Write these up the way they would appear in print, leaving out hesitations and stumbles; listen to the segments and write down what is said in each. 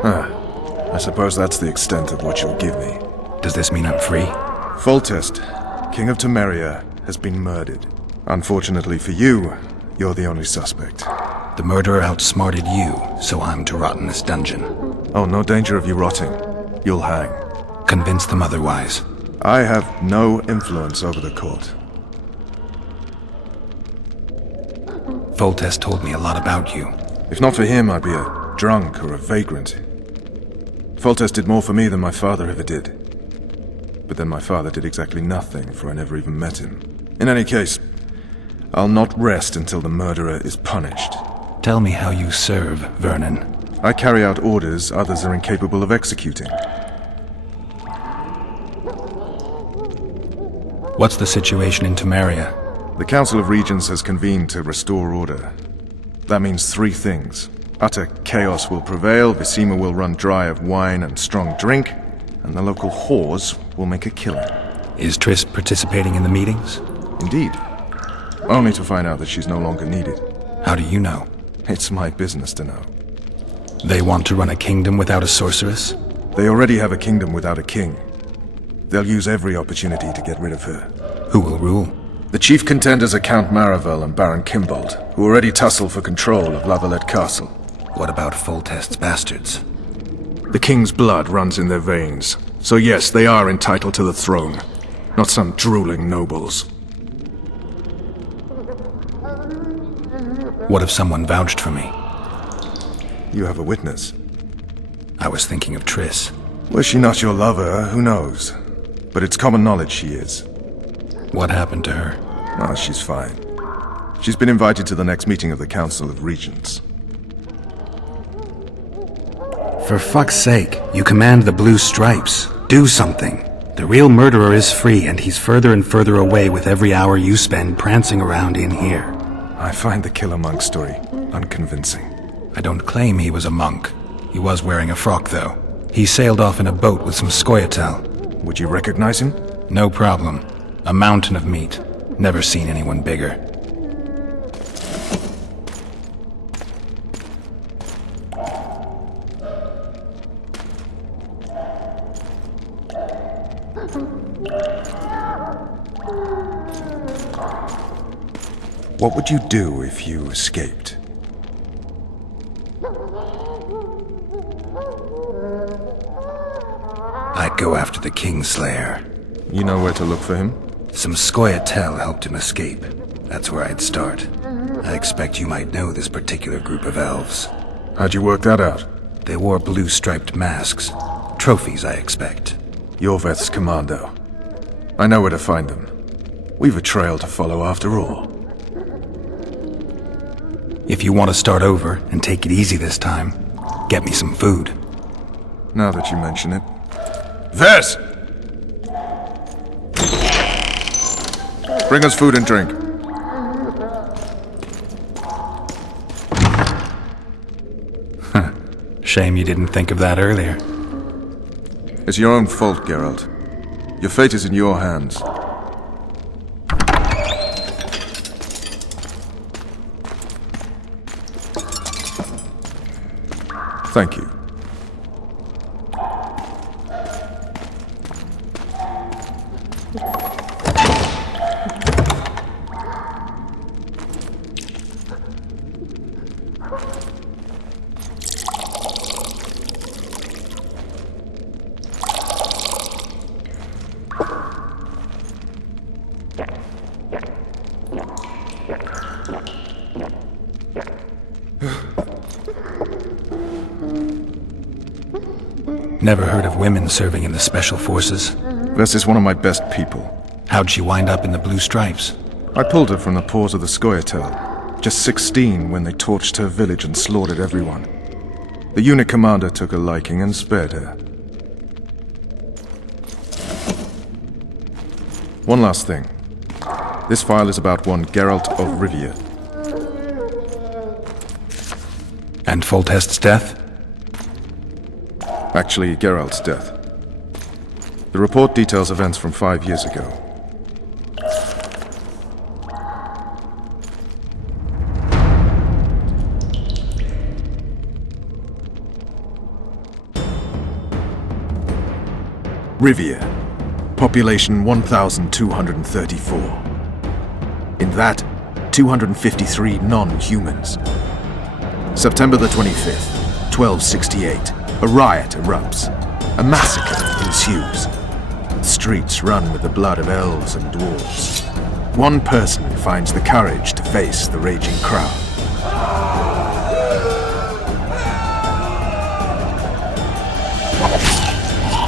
I suppose that's the extent of what you'll give me. Does this mean I'm free? Foltest, King of Temeria, has been murdered. Unfortunately for you, you're the only suspect. The murderer outsmarted you, so I'm to rot in this dungeon. Oh, no danger of you rotting. You'll hang. Convince them otherwise. I have no influence over the court. Foltest told me a lot about you. If not for him, I'd be a drunk or a vagrant. Foltest did more for me than my father ever did. But then my father did exactly nothing, for I never even met him. In any case, I'll not rest until the murderer is punished. Tell me how you serve, Vernon. I carry out orders others are incapable of executing. What's the situation in Temeria? The Council of Regents has convened to restore order. That means three things. Utter chaos will prevail, Visima will run dry of wine and strong drink, and the local whores will make a killing. Is Triss participating in the meetings? Indeed. Only to find out that she's no longer needed. How do you know? It's my business to know. They want to run a kingdom without a sorceress? They already have a kingdom without a king. They'll use every opportunity to get rid of her. Who will rule? The chief contenders are Count Maravel and Baron Kimbold, who already tussle for control of Valettes Castle. What about Foltest's bastards? The king's blood runs in their veins, so yes, they are entitled to the throne. Not some drooling nobles. What if someone vouched for me? You have a witness. I was thinking of Triss. Was she not your lover, who knows? But it's common knowledge she is. What happened to her? Ah, she's fine. She's been invited to the next meeting of the Council of Regents. For fuck's sake, you command the Blue Stripes. Do something. The real murderer is free, and he's further and further away with every hour you spend prancing around in here. I find the Killer Monk story unconvincing. I don't claim he was a monk. He was wearing a frock, though. He sailed off in a boat with some Scoia'tael. Would you recognize him? No problem. A mountain of meat. Never seen anyone bigger. What would you do if you escaped? I'd go after the Kingslayer. You know where to look for him? Some Scoia'tael helped him escape. That's where I'd start. I expect you might know this particular group of elves. How'd you work that out? They wore blue-striped masks. Trophies, I expect. Yorveth's commando. I know where to find them. We've a trail to follow after all. If you want to start over and take it easy this time, get me some food. Now that you mention it. Vess! Bring us food and drink. Shame you didn't think of that earlier. It's your own fault, Geralt. Your fate is in your hands. Thank you. Never heard of women serving in the Special Forces. Vess is one of my best people. How'd she wind up in the Blue Stripes? I pulled her from the paws of the Scoia'tael. Just 16 when they torched her village and slaughtered everyone. The unit commander took a liking and spared her. One last thing. This file is about one Geralt of Rivia. And Foltest's death? Actually, Geralt's death. The report details events from 5 years ago. Rivia. Population 1,234. In that, 253 non-humans. September the 25th, 1268. A riot erupts. A massacre ensues. The streets run with the blood of elves and dwarves. One person finds the courage to face the raging crowd.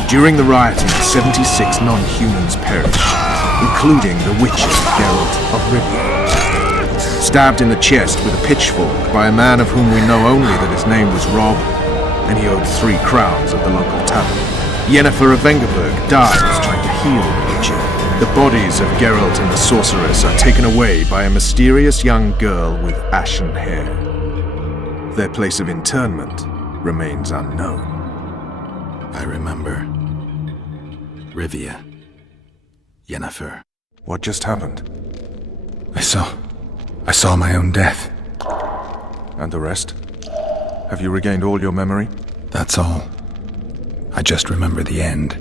During the rioting, 76 non-humans perished, including the witches Geralt of Rivia. Stabbed in the chest with a pitchfork by a man of whom we know only that his name was Rob, and he owed 3 crowns at the local tavern. Yennefer of Vengerberg dies trying to heal the witcher. The bodies of Geralt and the sorceress are taken away by a mysterious young girl with ashen hair. Their place of interment remains unknown. I remember. Rivia. Yennefer. What just happened? I saw my own death. And the rest? Have you regained all your memory? That's all. I just remember the end.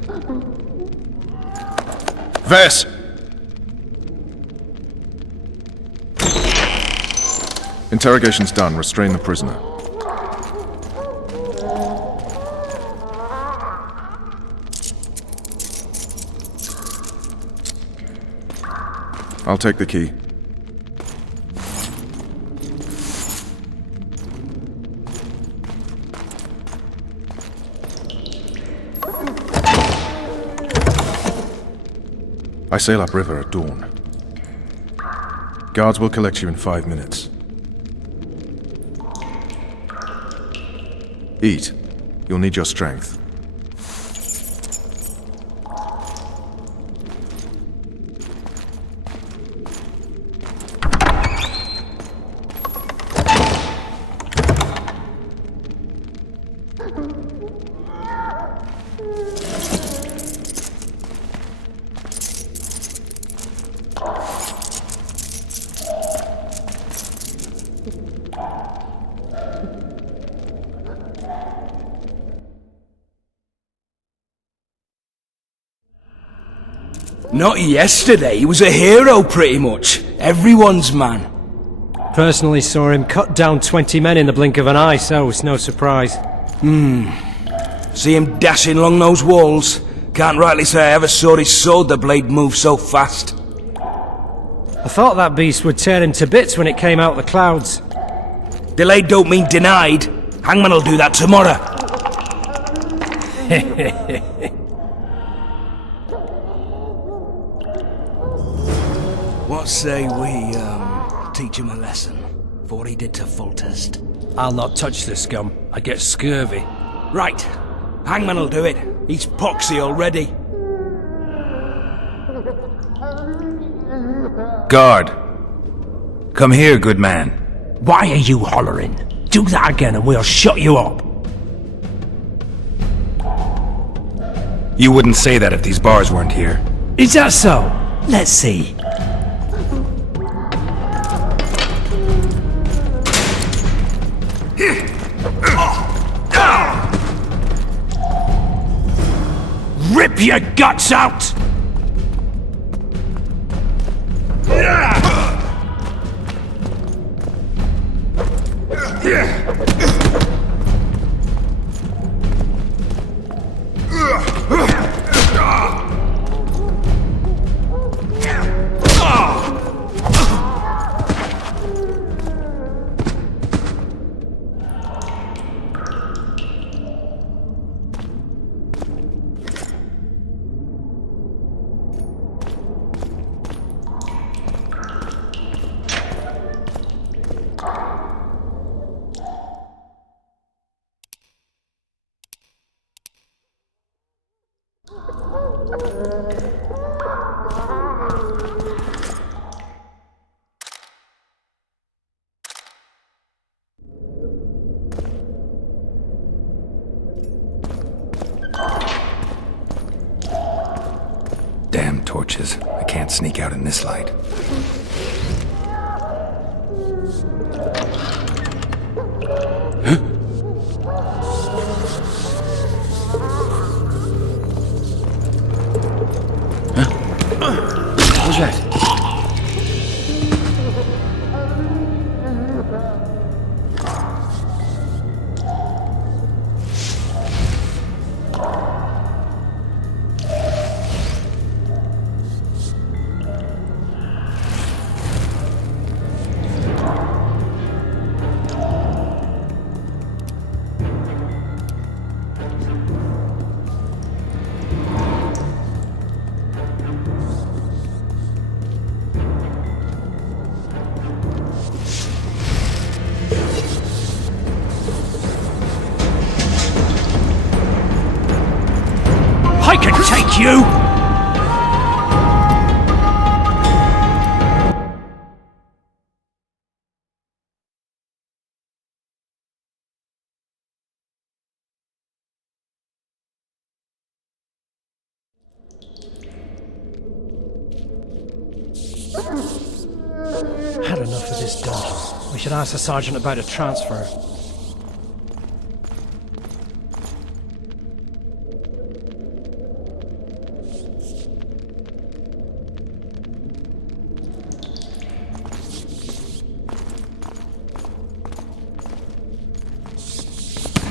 Vess! Interrogation's done. Restrain the prisoner. I'll take the key. I sail upriver at dawn. Guards will collect you in 5 minutes. Eat. You'll need your strength. Not yesterday, he was a hero pretty much. Everyone's man. Personally saw him cut down 20 men in the blink of an eye, so it's no surprise. See him dashing along those walls. Can't rightly say I ever saw his sword the blade move so fast. I thought that beast would tear him to bits when it came out of the clouds. Delayed don't mean denied. Hangman'll do that tomorrow. What say we, teach him a lesson for what he did to Foltest? I'll not touch the scum. I get scurvy. Right. Hangman'll do it. He's poxy already. Guard! Come here, good man. Why are you hollering? Do that again and we'll shut you up. You wouldn't say that if these bars weren't here. Is that so? Let's see. Rip your guts out! Damn torches. I can't sneak out in this light. I can take you! Had enough of this dungeon. We should ask the sergeant about a transfer.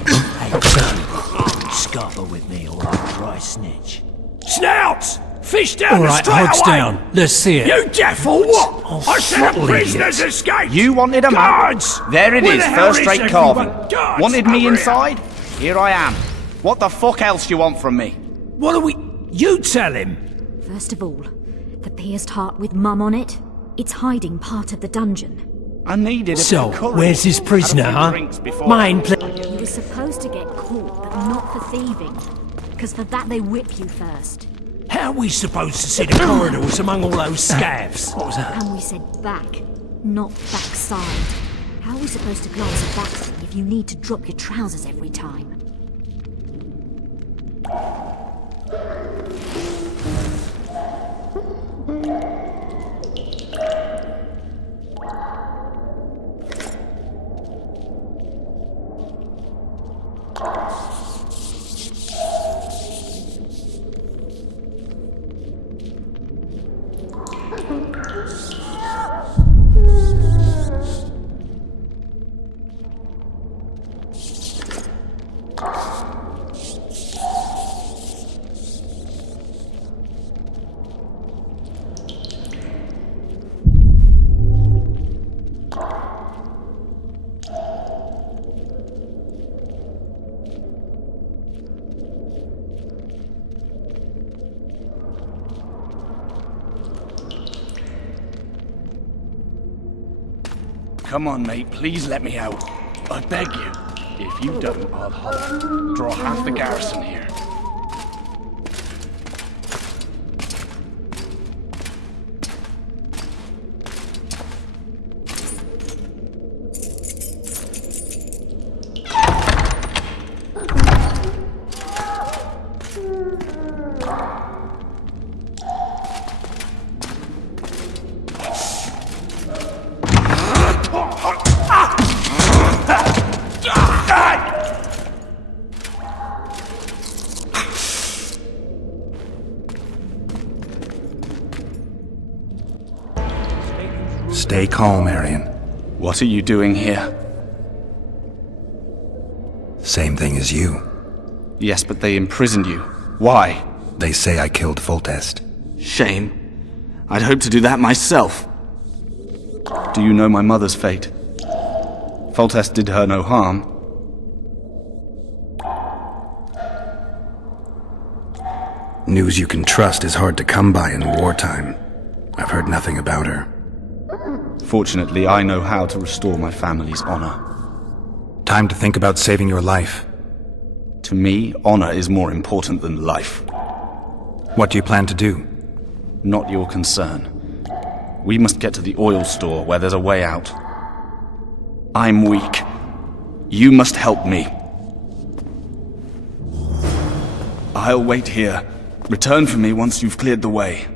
Hey, son. Scupper with me or I'll try snitch. Snouts! Fish down All the right, straight hogs away! down. Let's see it. You deaf or what? Oh, I said throttle prisoners idiot. escaped! You wanted a Guards! map. There it Where is, the hell first rate everyone? carving. Guards, Wanted me over inside? Here I am. What the fuck else you want from me? What are we... You tell him! First of all, the pierced heart with Mum on it, it's hiding part of the dungeon. I needed a So, bit of courage. where's his prisoner, Had a few huh? drinks before Mine, I- please. You were supposed to get caught, but not for thieving. Because for that they whip you first. How are we supposed to see the corridors among all those scabs? What was that? And we said back, not backside. How are we supposed to glance at that thing if you need to drop your trousers every time? Come on, mate, please let me out. I beg you. If you don't, I'll holler. Draw half the garrison here. Stay calm, Arian. What are you doing here? Same thing as you. Yes, but they imprisoned you. Why? They say I killed Foltest. Shame. I'd hoped to do that myself. Do you know my mother's fate? Foltest did her no harm. News you can trust is hard to come by in wartime. I've heard nothing about her. Fortunately, I know how to restore my family's honor. Time to think about saving your life. To me, honor is more important than life. What do you plan to do? Not your concern. We must get to the oil store where there's a way out. I'm weak. You must help me. I'll wait here. Return for me once you've cleared the way.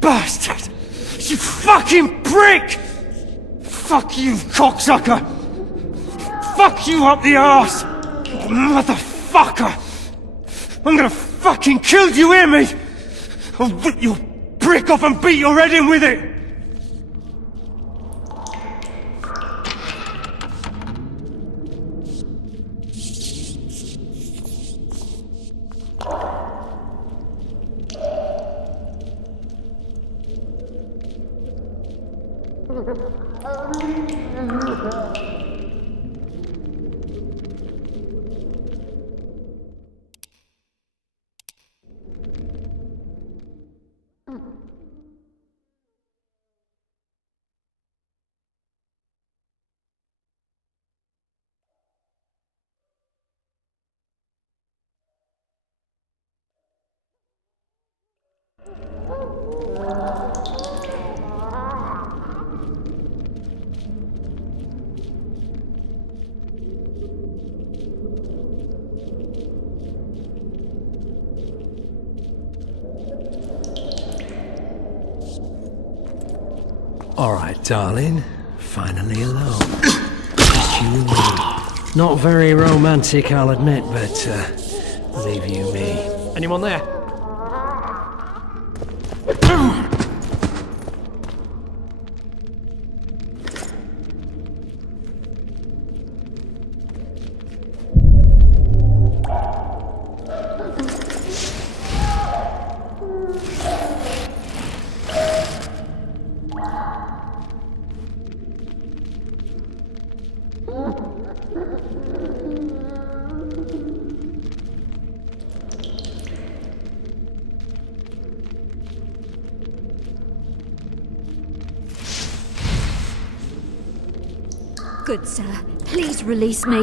Bastard! You fucking prick! Fuck you, cocksucker! Fuck you up the arse! Motherfucker! I'm gonna fucking kill you, hear me? I'll rip your brick off and beat your head in with it! Alright, darling. Finally alone. Just you and me. Not very romantic, I'll admit, but, leave you me. Anyone there? Good sir, please release me.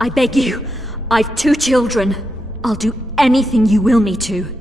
I beg you. I've 2 children. I'll do anything you will me to.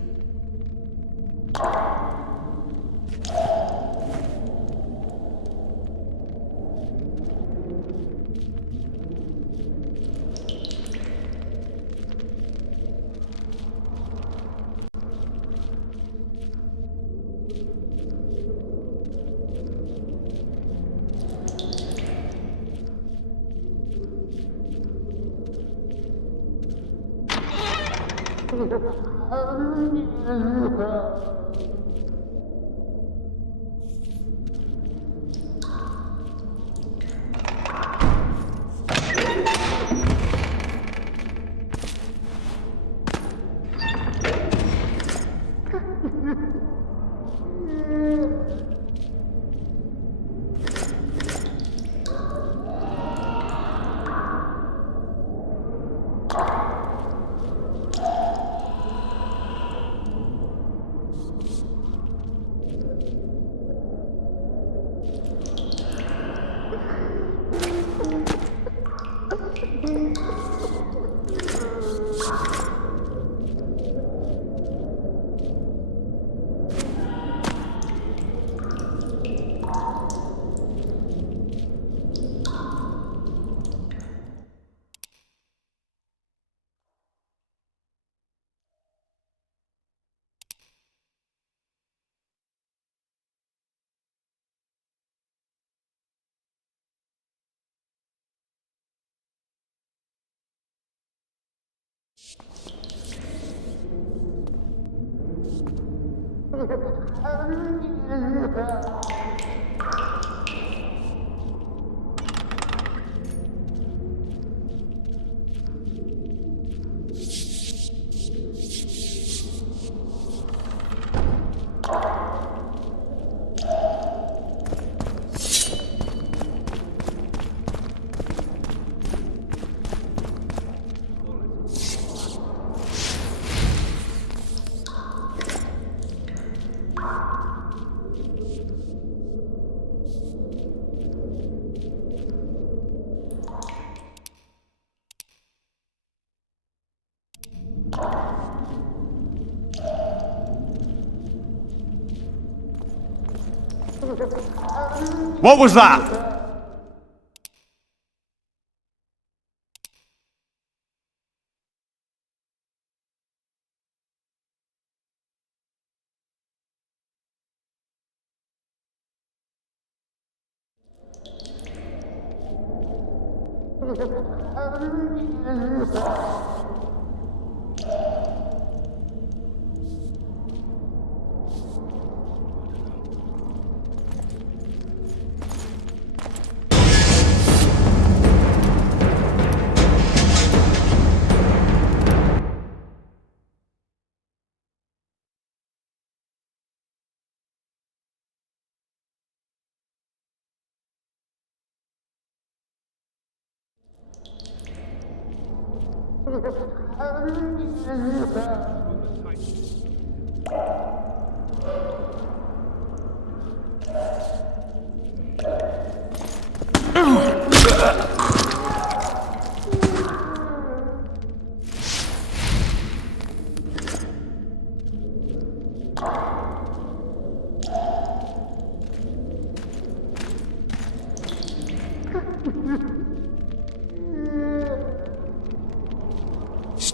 What was that?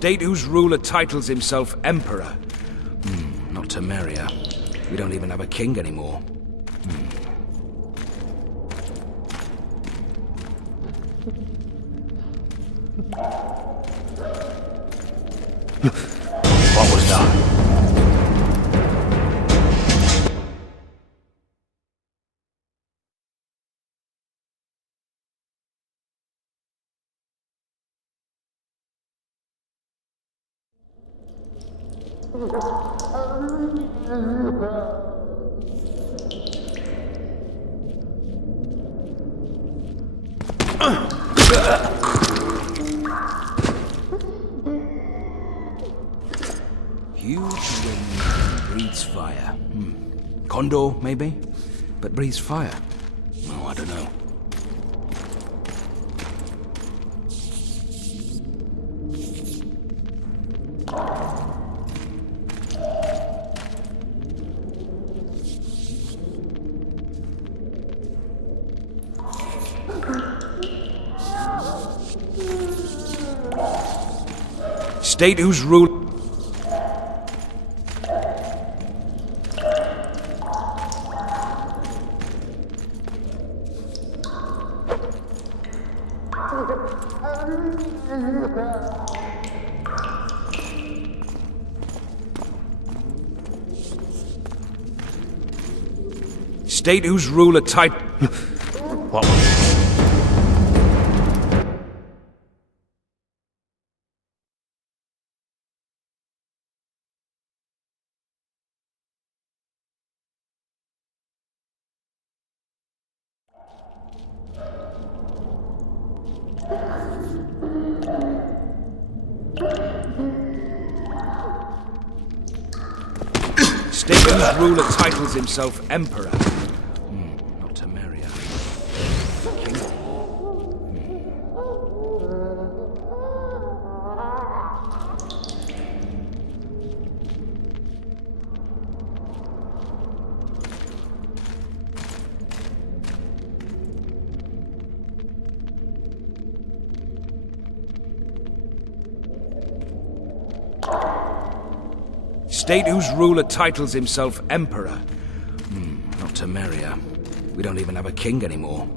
State whose ruler titles himself Emperor. Not Temeria. We don't even have a king anymore. What was that? Huge wind breathes fire. Condor, maybe? But breathes fire? Oh, I don't know. State whose rule... State whose ruler type... What was it? State whose ruler titles himself Emperor. Not Temeria. King. State whose ruler titles himself Emperor. Not Temeria. We don't even have a king anymore.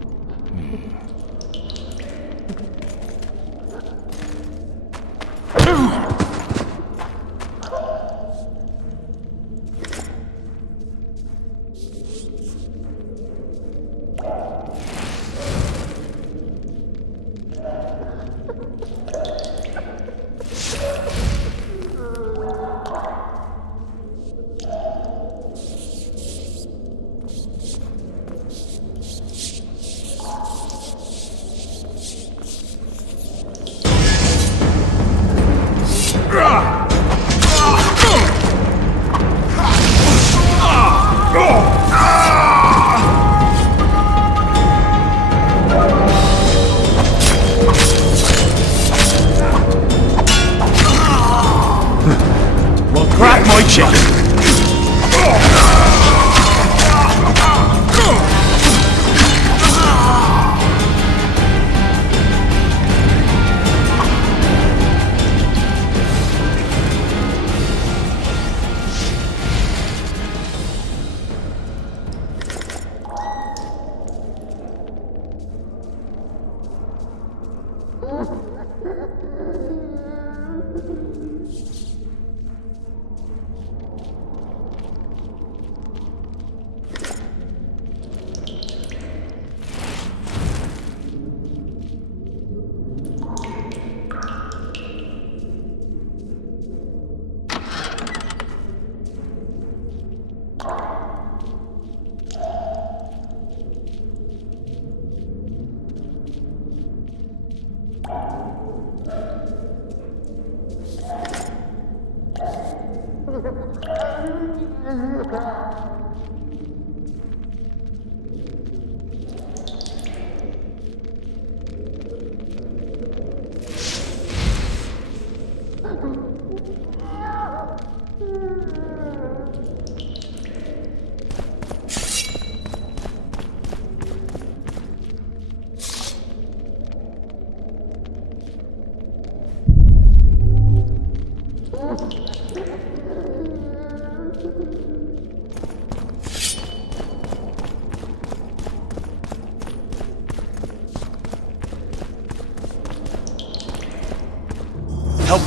Grab my chicken!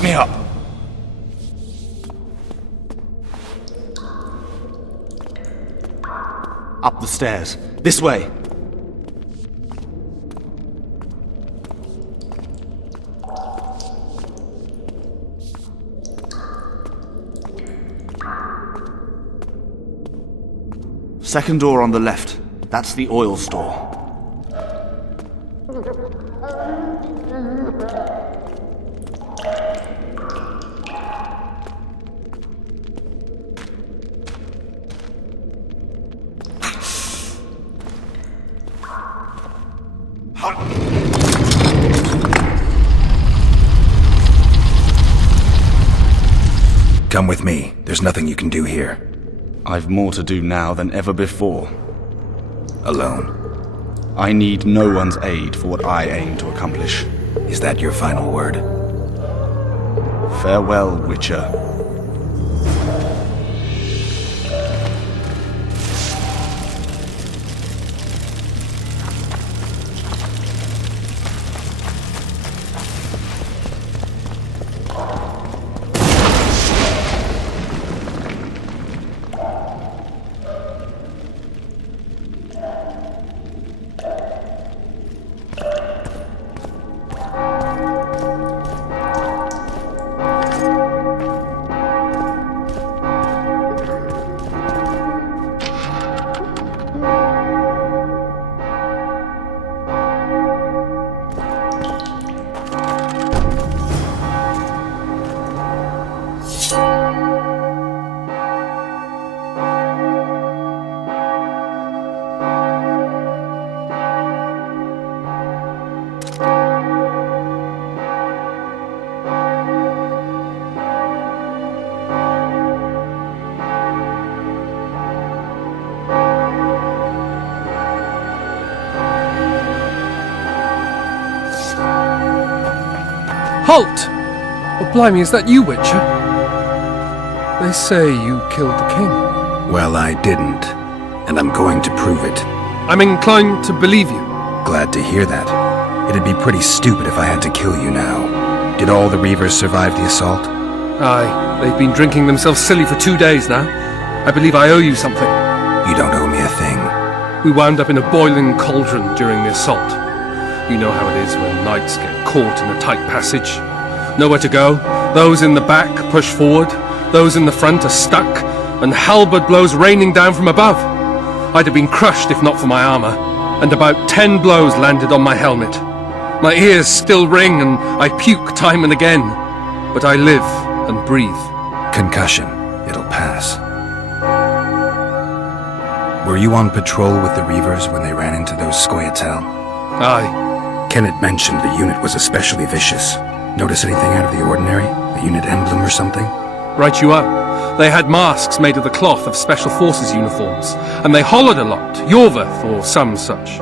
Back me up! Up the stairs. This way. Second door on the left. That's the oil store. Come with me. There's nothing you can do here. I've more to do now than ever before. Alone. I need no one's aid for what I aim to accomplish. Is that your final word? Farewell, Witcher. Halt! Oh, blimey, is that you, Witcher? They say you killed the king. Well, I didn't. And I'm going to prove it. I'm inclined to believe you. Glad to hear that. It'd be pretty stupid if I had to kill you now. Did all the Reavers survive the assault? Aye, they've been drinking themselves silly for 2 days now. I believe I owe you something. You don't owe me a thing. We wound up in a boiling cauldron during the assault. You know how it is when knights get caught in a tight passage. Nowhere to go. Those in the back push forward. Those in the front are stuck. And halberd blows raining down from above. I'd have been crushed if not for my armor. And about 10 blows landed on my helmet. My ears still ring and I puke time and again. But I live and breathe. Concussion. It'll pass. Were you on patrol with the Reavers when they ran into those Scoia'tael? Aye. Kenneth mentioned the unit was especially vicious. Notice anything out of the ordinary? A unit emblem or something? Right you are. They had masks made of the cloth of Special Forces uniforms, and they hollered a lot, Yorveth or some such.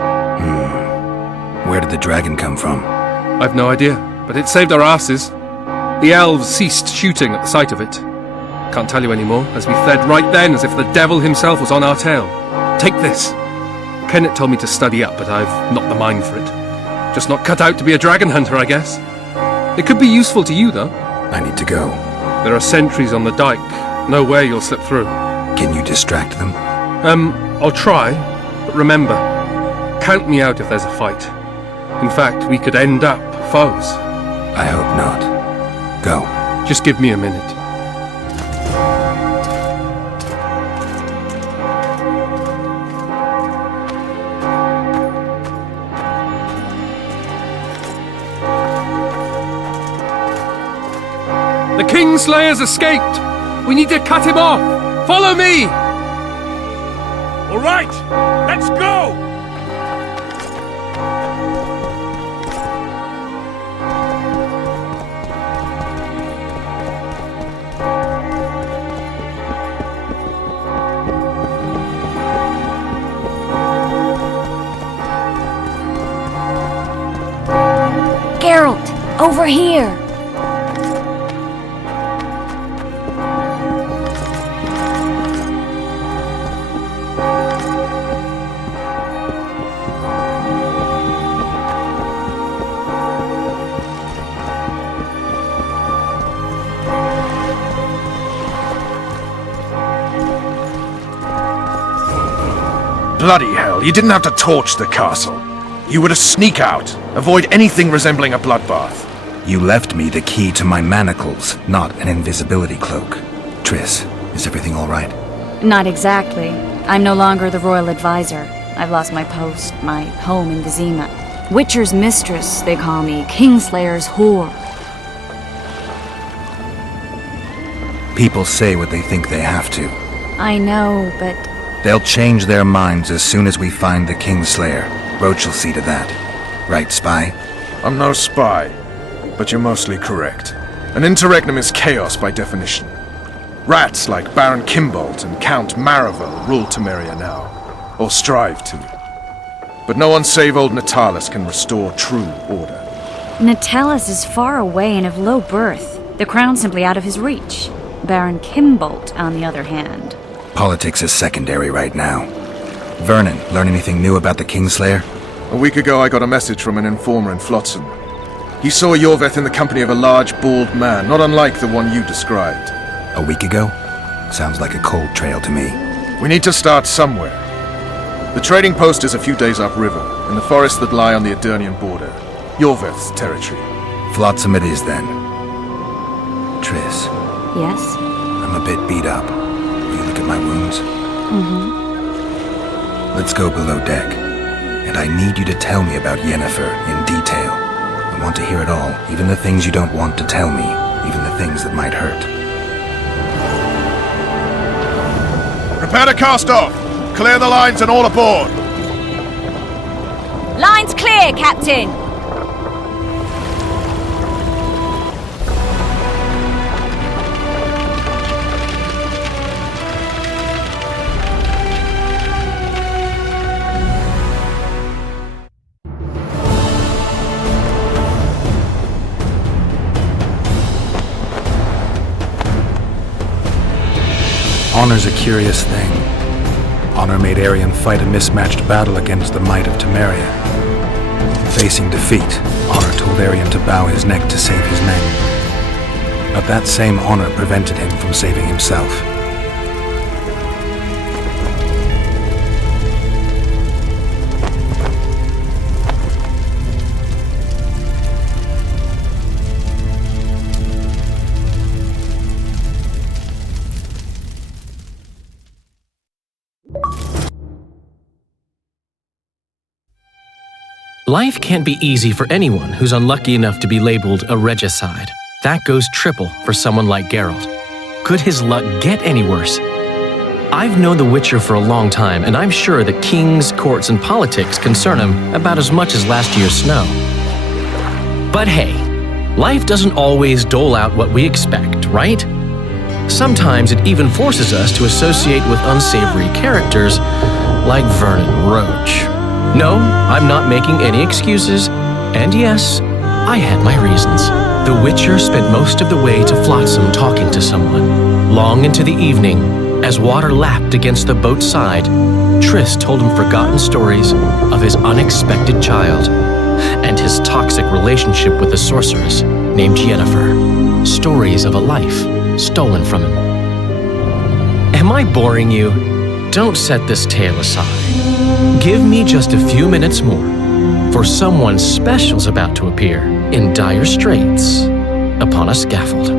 Where did the dragon come from? I've no idea, but it saved our asses. The elves ceased shooting at the sight of it. Can't tell you anymore, as we fled right then as if the devil himself was on our tail. Take this. Kenneth told me to study up, but I've not the mind for it. Just not cut out to be a dragon hunter, I guess. It could be useful to you, though. I need to go. There are sentries on the dike. No way you'll slip through. Can you distract them? I'll try, but remember, count me out if there's a fight. In fact, we could end up foes. I hope not. Go. Just give me a minute. The Kingslayer's escaped! We need to cut him off! Follow me! All right, let's go! Geralt, over here! Bloody hell, you didn't have to torch the castle. You were to sneak out, avoid anything resembling a bloodbath. You left me the key to my manacles, not an invisibility cloak. Triss, is everything all right? Not exactly. I'm no longer the royal advisor. I've lost my post, my home in Vizima. Witcher's mistress, they call me. Kingslayer's whore. People say what they think they have to. I know, but... They'll change their minds as soon as we find the Kingslayer. Roach will see to that. Right, Spy? I'm no spy, but you're mostly correct. An interregnum is chaos by definition. Rats like Baron Kimbolt and Count Maravel rule Temeria now, or strive to. But no one save old Natalis can restore true order. Natalis is far away and of low birth. The crown's simply out of his reach. Baron Kimbolt, on the other hand. Politics is secondary right now. Vernon, learn anything new about the Kingslayer? A week ago I got a message from an informer in Flotsam. He saw Yorveth in the company of a large, bald man, not unlike the one you described. A week ago? Sounds like a cold trail to me. We need to start somewhere. The trading post is a few days upriver, in the forests that lie on the Edirnian border. Yorveth's territory. Flotsam it is, then. Triss. Yes? I'm a bit beat up. Will you look at my wounds? Let's go below deck. And I need you to tell me about Yennefer in detail. I want to hear it all, even the things you don't want to tell me, even the things that might hurt. Prepare to cast off! Clear the lines and all aboard! Line's clear, Captain! Honor's a curious thing. Honor made Arion fight a mismatched battle against the might of Temeria. Facing defeat, Honor told Arion to bow his neck to save his men. But that same honor prevented him from saving himself. Life can't be easy for anyone who's unlucky enough to be labeled a regicide. That goes triple for someone like Geralt. Could his luck get any worse? I've known the Witcher for a long time, and I'm sure that kings, courts, and politics concern him about as much as last year's snow. But hey, life doesn't always dole out what we expect, right? Sometimes it even forces us to associate with unsavory characters like Vernon Roach. No, I'm not making any excuses, and yes, I had my reasons. The Witcher spent most of the way to Flotsam talking to someone. Long into the evening, as water lapped against the boat's side, Triss told him forgotten stories of his unexpected child and his toxic relationship with a sorceress named Yennefer. Stories of a life stolen from him. Am I boring you? Don't set this tale aside. Give me just a few minutes more, for someone special's about to appear in dire straits upon a scaffold.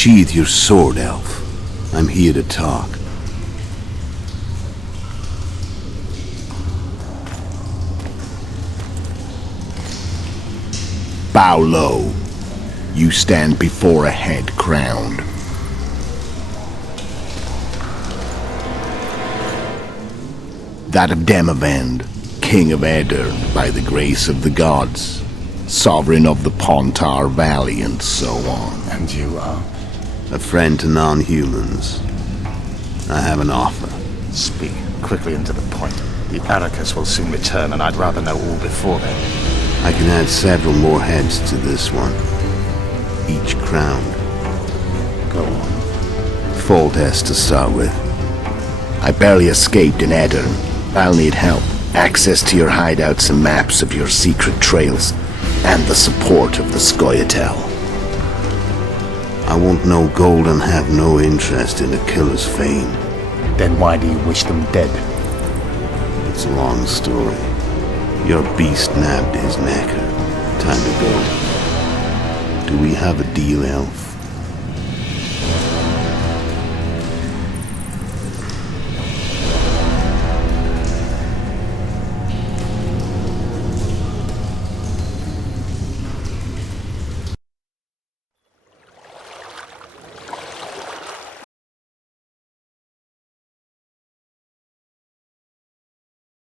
Sheathe your sword, elf. I'm here to talk. Bow low. You stand before a head crowned. That of Demavend, King of Eder, by the grace of the gods, sovereign of the Pontar Valley, and so on. And you are? A friend to non-humans. I have an offer. Speak quickly and to the point. The Arrakis will soon return, and I'd rather know all before then. I can add several more heads to this one. Each crowned. Go on. Foltest to start with. I barely escaped in Eder. I'll need help. Access to your hideouts and maps of your secret trails, and the support of the Scoia'tael. I want no gold and have no interest in a killer's fame. Then why do you wish them dead? It's a long story. Your beast nabbed his necker. Time to go. Do we have a deal, elf?